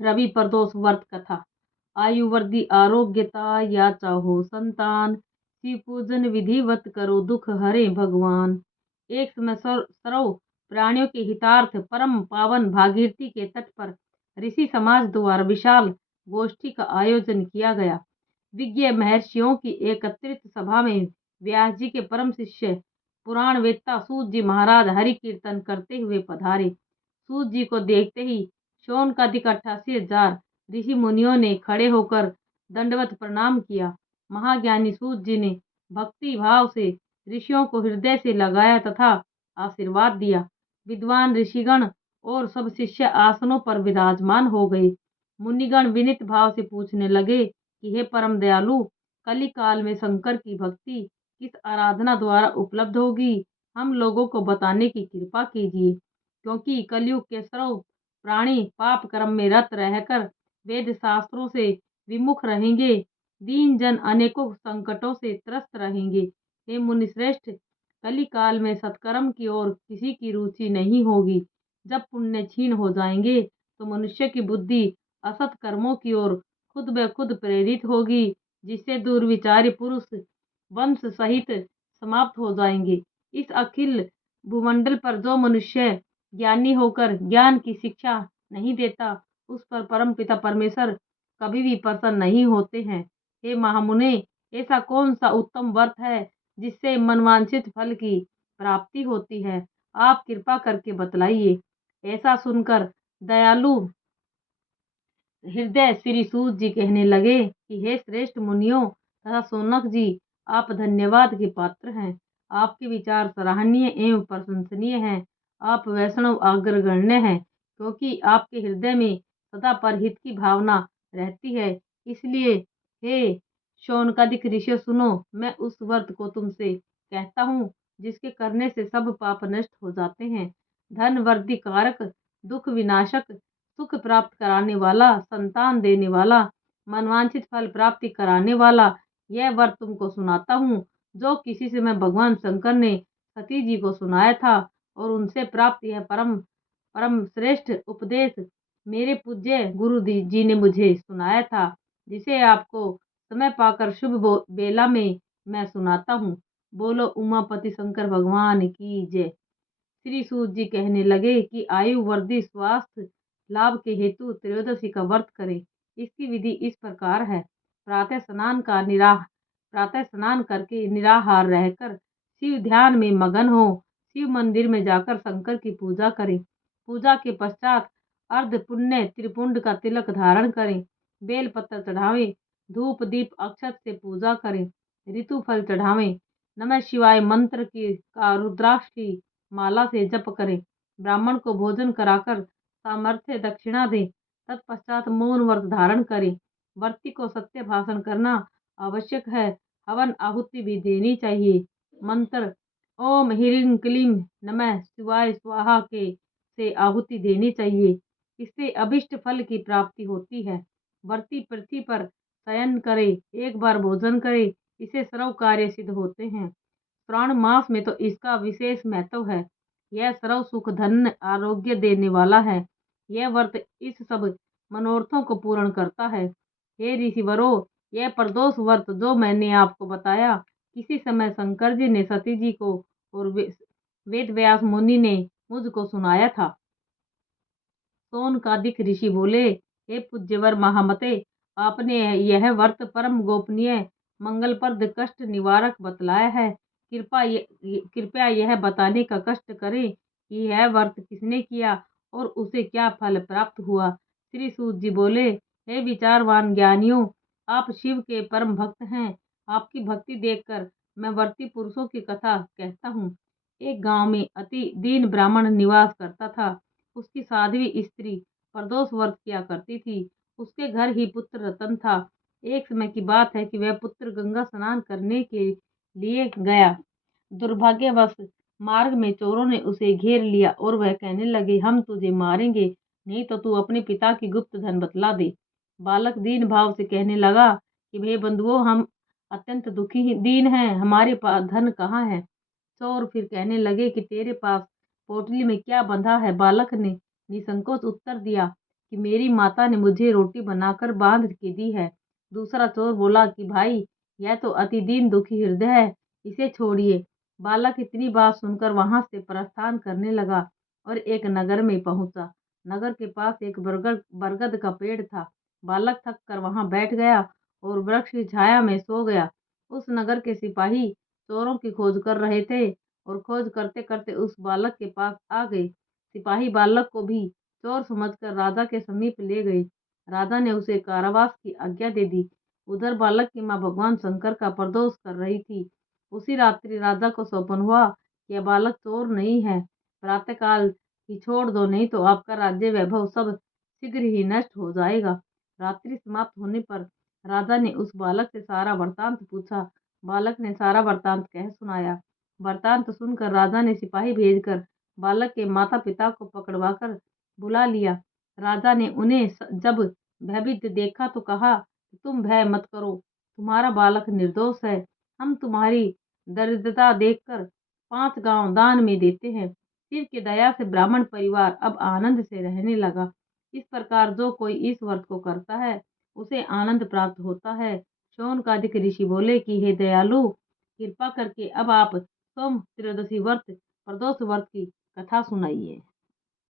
रवि प्रदोष व्रत कथा। आयु वर्दी आरोग्यता या चाहो संतान, शिव पूजन विधिवत करो दुख हरे भगवान। एक समय सर्व प्राणियों के हितार्थ परम पावन भागीरथी के तट पर ऋषि समाज द्वारा विशाल गोष्ठी का आयोजन किया गया। विज्ञ महर्षियों की एकत्रित सभा में व्यास जी के परम शिष्य पुराण वेत्ता सूत जी महाराज हरि कीर्तन करते हुए पधारे। सूत जी को देखते ही शौनकादिक 88,000 ऋषि मुनियों ने खड़े होकर दंडवत प्रणाम किया। महाज्ञानी सूत जी ने भक्ति भाव से ऋषियों को हृदय से लगाया तथा आशीर्वाद दिया। विद्वान ऋषिगण और सब शिष्य आसनों पर विराजमान हो गए। मुनिगण विनित भाव से पूछने लगे कि हे परम दयालु, कली काल में शंकर की भक्ति किस आराधना द्वारा उपलब्ध होगी, हम लोगों को बताने की कृपा कीजिए, क्योंकि कलयुग के सर्व प्राणी पाप कर्म में रत रहकर वेद शास्त्रों से विमुख रहेंगे। दीन जन अनेकों संकटों से त्रस्त रहेंगे। हे मुनिश्रेष्ठ, कली काल में सत्कर्म की ओर किसी की रुचि नहीं होगी। जब पुण्य क्षीण हो जाएंगे तो मनुष्य की बुद्धि असत कर्मों की ओर खुद ब खुद प्रेरित होगी, जिससे दुर्विचारी पुरुष वंश सहित समाप्त हो जाएंगे। इस अखिल भूमंडल पर जो मनुष्य ज्ञानी होकर ज्ञान की शिक्षा नहीं देता, उस पर परमपिता परमेश्वर कभी भी प्रसन्न नहीं होते हैं। हे महामुने, ऐसा कौन सा उत्तम व्रत है जिससे मनवांछित फल की प्राप्ति होती है? आप कृपा करके बतलाइए। ऐसा सुनकर दयालु हृदय श्री सूत जी कहने लगे कि हे श्रेष्ठ मुनियों तथा सोनक जी, आप धन्यवाद के पात्र हैं। आपके विचार सराहनीय एवं प्रशंसनीय हैं। आप वैष्णव अग्रगण्य हैं, क्योंकि आपके हृदय में सदा परहित की भावना रहती है। इसलिए हे शौनकादिक ऋषियों, सुनो, मैं उस व्रत को तुमसे कहता हूँ जिसके करने से सब पाप नष्ट हो जाते हैं। धन वृद्धि कारक, दुख विनाशक, सुख प्राप्त कराने वाला, संतान देने वाला, मनवांछित फल प्राप्ति कराने वाला यह व्रत तुमको सुनाता हूँ, जो किसी से मैं भगवान शंकर ने सती जी को सुनाया था और उनसे प्राप्त यह परम परम श्रेष्ठ उपदेश मेरे पूज्य गुरु जी ने मुझे सुनाया था, जिसे आपको समय पाकर शुभ बेला में मैं सुनाता हूँ। बोलो उमापति शंकर भगवान की जय। श्री सूत जी कहने लगे कि आयु वर्धि स्वास्थ्य लाभ के हेतु त्रयोदशी का व्रत करें। इसकी विधि इस प्रकार है। प्रातः स्नान करके निराहार रहकर शिव ध्यान में मगन हो। शिव मंदिर में जाकर शंकर की पूजा करें। पूजा के पश्चात अर्ध पुण्य त्रिपुंड का तिलक धारण करें। बेल पत्र चढ़ावें। धूप दीप अक्षत से पूजा करें। ऋतु फल चढ़ावें। नमः शिवाय मंत्र की का रुद्राक्ष की माला से जप करें। ब्राह्मण को भोजन कराकर सामर्थ्य दक्षिणा दें। तत्पश्चात मौन व्रत धारण करें। व्रती को सत्य भाषण करना आवश्यक है। हवन आहुति भी देनी चाहिए। मंत्र ओम ह्रीं क्लीं नमः शिवाय स्वाहा के से आहुति देनी चाहिए। इससे अभिष्ट फल की प्राप्ति होती है। व्रती पृथ्वी पर शयन करे, एक बार भोजन करे, इसे सर्व कार्य सिद्ध होते हैं। श्रावण मास में तो इसका विशेष महत्व है। यह सर्व सुख धन आरोग्य देने वाला है। यह व्रत इस सब मनोरथों को पूर्ण करता है। हे ऋषिवरो, यह प्रदोष व्रत जो मैंने आपको बताया, किसी समय शंकर जी ने सती जी को और वेद व्यास मुनि ने मुझको सुनाया था। शौनकादिक ऋषि बोले, हे पूज्यवर महामते, आपने यह व्रत परम गोपनीय मंगलप्रद कष्ट निवारक बतलाया है। कृपया यह बताने का कष्ट करें कि यह व्रत किसने किया और उसे क्या फल प्राप्त हुआ। श्री सूत जी बोले, हे विचारवान ज्ञानियों, आप शिव के परम भक्त हैं। आपकी भक्ति देखकर मैं व्रती पुरुषों की कथा कहता हूँ। एक गांव में अति दीन ब्राह्मण निवास करता था। उसकी साध्वी स्त्री प्रदोष व्रत किया करती थी। उसके घर ही पुत्र रतन था। एक समय की बात है कि वह पुत्र गंगा स्नान करने के लिए गया। दुर्भाग्यवश मार्ग में चोरों ने उसे घेर लिया और वह कहने लगे, हम तुझे मारेंगे, नहीं तो तू अपने पिता की गुप्त धन बतला दे। बालक दीन भाव से कहने लगा कि भे बंधुओं, हम अत्यंत दुखी दीन हैं, हमारे पास धन कहाँ है। चोर फिर कहने लगे कि तेरे पास पोटली में क्या बंधा है। बालक ने निसंकोच उत्तर दिया कि मेरी माता ने मुझे रोटी बनाकर बांध के दी है। दूसरा चोर बोला कि भाई, यह तो अति दीन दुखी हृदय है, इसे छोड़िए। बालक इतनी बात सुनकर वहां से प्रस्थान करने लगा और एक नगर में पहुंचा। नगर के पास एक बरगद का पेड़ था। बालक थक कर वहां बैठ गया और वृक्ष की छाया में सो गया। उस नगर के सिपाही चोरों की खोज कर रहे थे और खोज करते करते उस बालक के पास आ गए। सिपाही बालक को भी चोर समझकर राजा के समीप ले गए। राजा ने उसे कारावास की आज्ञा दे दी। उधर बालक की मां भगवान शंकर का प्रदोष कर रही थी। उसी रात्रि राजा को स्वप्न हुआ कि यह बालक चोर नहीं है, प्रातःकाल ही छोड़ दो, नहीं तो आपका राज्य वैभव सब शीघ्र ही नष्ट हो जाएगा। रात्रि समाप्त होने पर राजा ने उस बालक से सारा वृतांत पूछा। बालक ने सारा वृतांत कह सुनाया। वृतांत सुनकर राजा ने सिपाही भेजकर बालक के माता पिता को पकड़वाकर बुला लिया। राजा ने उन्हें जब भयभीत देखा तो कहा, तुम भय मत करो, तुम्हारा बालक निर्दोष है। हम तुम्हारी दरिद्रता देखकर 5 गांव दान में देते हैं। शिव की दया से ब्राह्मण परिवार अब आनंद से रहने लगा। इस प्रकार जो कोई इस व्रत को करता है उसे आनंद प्राप्त होता है। शौनकादिक ऋषि बोले कि हे दयालु, कृपा करके अब आप सोम त्रयोदशी व्रत प्रदोष व्रत की कथा सुनाइए।